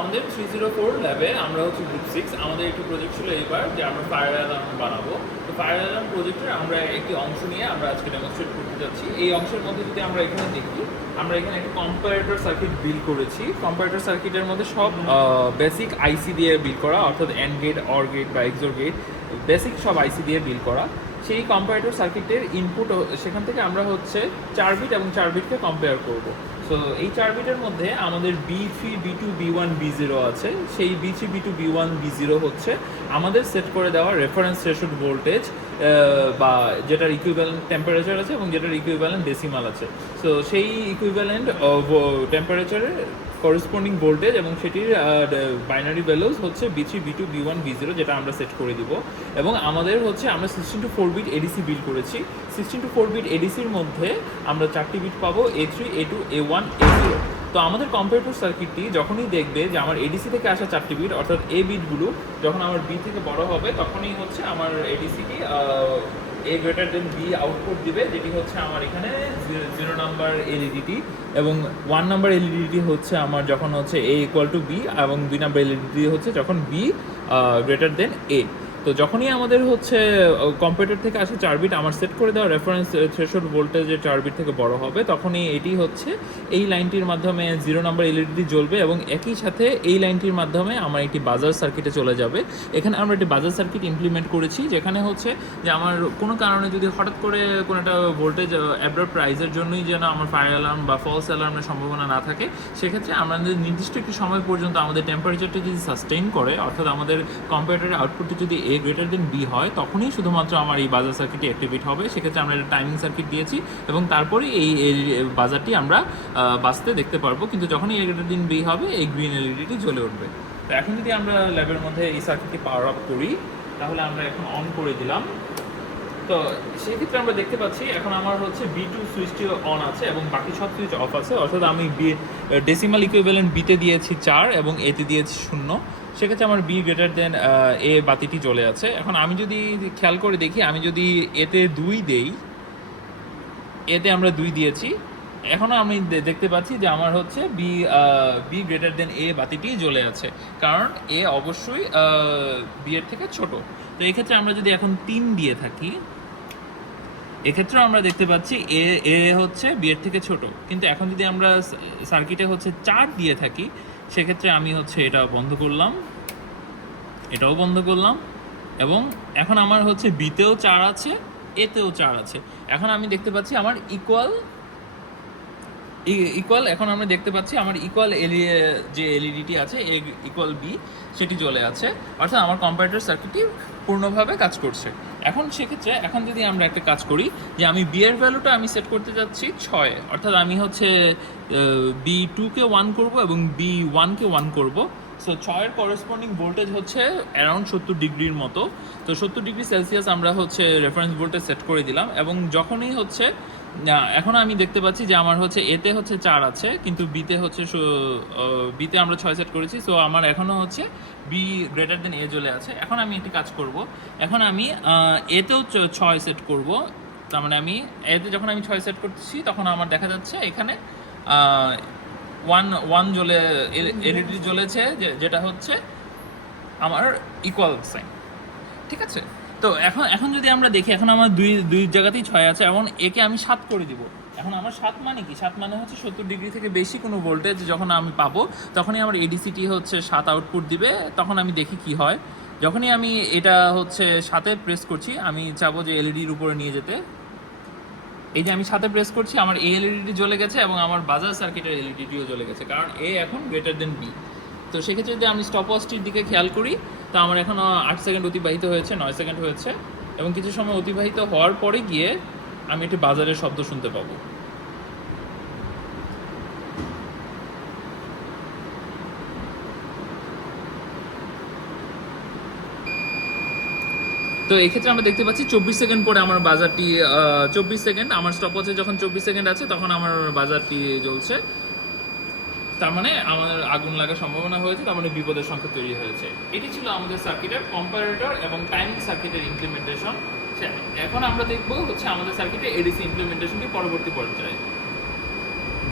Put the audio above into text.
আমাদের 304 ল্যাবে আমরা হচ্ছে গ্রুপ 6 আমাদের একটি প্রজেক্ট ছিল এবার যে আমরা ফায়ার অ্যালার্ম বানাবো। তো ফায়ার অ্যালার্ম প্রজেক্টের আমরা একটি অংশ নিয়ে আমরা আজকে ডেমনস্ট্রেট করতে যাচ্ছি। এই অংশের মধ্যে যদি আমরা এখানে দেখি, আমরা এখানে একটা কম্পারেটর সার্কিট বিল্ড করেছি। কম্পারেটর সার্কিটের মধ্যে সব বেসিক আইসি দিয়ে বিল্ড করা, অর্থাৎ অ্যান্ড গেট, অর গেট বা এক্সোর গেট, বেসিক সব আইসি দিয়ে বিল্ড করা। সেই কম্পারেটর সার্কিটের ইনপুট সেখান থেকে আমরা হচ্ছে 4 বিট এবং 4 বিটকে কম্পেয়ার করব। সো এই 4 বিটের মধ্যে আমাদের B3, B2, B1, B0 আছে। সেই B3, B2, B1, B0 হচ্ছে আমাদের সেট করে দেওয়া রেফারেন্স থ্রেশহোল্ড ভোল্টেজ বা যেটার ইকুইভ্যালেন্ট টেম্পারেচার আছে এবং যেটার ইকুইভ্যালেন্ট ডেসিমাল আছে। সো সেই ইকুইভ্যালেন্ট টেম্পারেচারের করসপন্ডিং ভোল্টেজ এবং সেটির বাইনারি ভ্যালুজ হচ্ছে B3, B2, B1, B0 যেটা আমরা সেট করে দিব। এবং আমাদের হচ্ছে আমরা 16-4 বিট এডিসি বিল্ড করেছি। 16-4 বিট এডিসির মধ্যে আমরা 4টি বিট পাবো, A3, A2, A1, A0। তো আমাদের কম্পারেটর সার্কিটটি যখনই দেখবে যে আমার এডিসি থেকে আসা 4টি বিট অর্থাৎ এ বিটগুলো যখন আমার বি থেকে বড় হবে, তখনই হচ্ছে আমার এডিসিটি A greater than B output দিবে, যেটি হচ্ছে আমার এখানে 0 নাম্বার এলইডিটি, এবং 1 নাম্বার এলইডিটি হচ্ছে আমার যখন হচ্ছে A ইকুয়াল টু বি, এবং 2 নাম্বার এলইডিটি হচ্ছে যখন বি গ্রেটার দেন এ। তো যখনই আমাদের হচ্ছে কম্পিউটার থেকে আসে 4 বিট আমার সেট করে দেওয়া রেফারেন্স থ্রেশহোল্ড ভোল্টেজের 4 বিট থেকে বড় হবে, তখনই এটি হচ্ছে এই লাইনটির মাধ্যমে 0 নাম্বার এলইডি জ্বলবে, এবং একই সাথে এই লাইনটির মাধ্যমে আমার একটি বাজার সার্কিটে চলে যাবে। এখানে আমরা একটি বাজার সার্কিট ইমপ্লিমেন্ট করেছি, যেখানে হচ্ছে যে আমার কোনো কারণে যদি হঠাৎ করে কোনো একটা ভোল্টেজ অ্যাব্রাপ্ট প্রাইজের জন্যই যেন আমার ফায়ার অ্যালার্ম বা ফলস অ্যালার্মের সম্ভাবনা না থাকে, সেক্ষেত্রে আমাদের নির্দিষ্ট একটি সময় পর্যন্ত আমাদের টেম্পারেচারটি যদি সাস্টেইন করে, অর্থাৎ আমাদের কম্পিউটারের আউটপুটটি যদি A গ্রেটার দেন বি হয়, তখনই শুধুমাত্র আমার এই বাজার সার্কিটটি অ্যাক্টিভেট হবে। সেক্ষেত্রে আমরা একটা টাইমিং সার্কিট দিয়েছি এবং তারপরে এই বাজারটি আমরা বাঁচতে দেখতে পারবো। কিন্তু যখনই A গ্রেটার দেন বি হবে, এই গ্রিন এলইডিটি জ্বলে উঠবে। তো এখন যদি আমরা ল্যাবের মধ্যে এই সার্কিটটি পাওয়ার আপ করি, তাহলে আমরা এখন অন করে দিলাম। তো সেক্ষেত্রে আমরা দেখতে পাচ্ছি এখন আমার হচ্ছে B2 সুইচটি অন আছে এবং বাকি সব সুইচ অফ আছে, অর্থাৎ আমি ডেসিমাল ইকুইভ্যালেন্ট বিতে দিয়েছি 4 এবং এতে দিয়েছি 0। সেক্ষেত্রে আমার বি গ্রেটার দেন এ বাতিটি জ্বলে আছে। এখন আমি যদি খেয়াল করে দেখি, আমি যদি এতে 2 দেই, এতে আমরা 2 দিয়েছি, এখনও আমি দেখতে পাচ্ছি যে আমার হচ্ছে বি গ্রেটার দেন এ বাতিটি জ্বলে আছে, কারণ এ অবশ্যই বি এর থেকে ছোট। তো এক্ষেত্রে আমরা যদি এখন 3 দিয়ে থাকি, এক্ষেত্রেও আমরা দেখতে পাচ্ছি এ হচ্ছে বি এর থেকে ছোট। কিন্তু এখন যদি আমরা সার্কিটে হচ্ছে 4 দিয়ে থাকি, সেক্ষেত্রে আমি হচ্ছে এটা বন্ধ করলাম, এটাও বন্ধ করলাম, এবং এখন আমার হচ্ছে বিতেও 4 আছে, এতেও 4 আছে। এখন আমি দেখতে পাচ্ছি আমার ইকুয়াল, এখন আমরা দেখতে পাচ্ছি আমার ইকুয়াল যে এলইডিটি আছে এ ইকুয়াল বি, সেটি জ্বলে আছে, অর্থাৎ আমার কম্পারেটর সার্কিটটি পূর্ণভাবে কাজ করছে। এখন সেক্ষেত্রে এখন যদি আমরা একটা কাজ করি, যে আমি বি এর ভ্যালুটা আমি সেট করতে যাচ্ছি 6, অর্থাৎ আমি হচ্ছে B2-কে 1 করব এবং B1-কে 1 করব। সো 6 এর করসপন্ডিং ভোল্টেজ হচ্ছে অ্যারাউন্ড 70 ডিগ্রির মতো। তো 70 ডিগ্রি সেলসিয়াস আমরা হচ্ছে রেফারেন্স ভোল্টেজ সেট করে দিলাম, এবং যখনই হচ্ছে এখন আমি দেখতে পাচ্ছি যে আমার হচ্ছে এতে হচ্ছে 4 আছে, কিন্তু বিতে হচ্ছে বিতে আমরা 6 সেট করেছি। সো আমার এখনও হচ্ছে বি গ্রেটার দেন এ জ্বলে আছে। এখন আমি একটি কাজ করব, এখন আমি এতেও 6 সেট করব। তার মানে আমি এতে যখন আমি 6 সেট করতেছি, তখন আমার দেখা যাচ্ছে এখানে 1 জ্বলে এলইডি জ্বলেছে, যেটা হচ্ছে আমার ইকুয়াল সাইন। ঠিক আছে? তো এখন যদি আমরা দেখি, এখন আমার দুই জায়গাতেই 6 আছে, এবং একে আমি 7 করে দিব। এখন আমার 7 মানে কি? 7 মানে হচ্ছে 70 ডিগ্রি থেকে বেশি কোনো ভোল্টেজ যখন আমি পাবো, তখনই আমার এডিসিটি হচ্ছে 7 আউটপুট দিবে। তখন আমি দেখি কি হয়। যখনই আমি এটা হচ্ছে 7-এ প্রেস করছি, আমি চাবো যে এলইডির উপরে নিয়ে যেতে। এই যে আমি 7-এ প্রেস করছি, আমার এ এলইডি জ্বলে গেছে এবং আমার বাজার সার্কিটের এলইডিটিও জ্বলে গেছে, কারণ এ এখন গ্রেটার দেন বি। তো সেক্ষেত্রে যদি আমি স্টপওয়াচটির দিকে খেয়াল করি, তো আমার এখনও 8 সেকেন্ড অতিবাহিত হয়েছে, 9 সেকেন্ড হয়েছে, এবং কিছু সময় অতিবাহিত হওয়ার পরে গিয়ে আমি একটি বাজারের শব্দ শুনতে পাবো। তো এক্ষেত্রে আমরা দেখতে পাচ্ছি 24 সেকেন্ড পরে আমার বাজারটি 24 সেকেন্ড, আমার স্টপওয়াচে যখন 24 সেকেন্ড আছে, তখন আমার বাজারটি জ্বলছে। তার মানে আমাদের আগুন লাগার সম্ভাবনা হয়েছে, তার মানে বিপদের সংখ্যা তৈরি হয়েছে। এটি ছিল আমাদের সার্কিটের কম্পারেটর এবং টাইমিং সার্কিটের ইমপ্লিমেন্টেশন। এখন আমরা দেখবো হচ্ছে আমাদের সার্কিটের এডিসি ইমপ্লিমেন্টেশনটি পরবর্তী পর্যায়ে।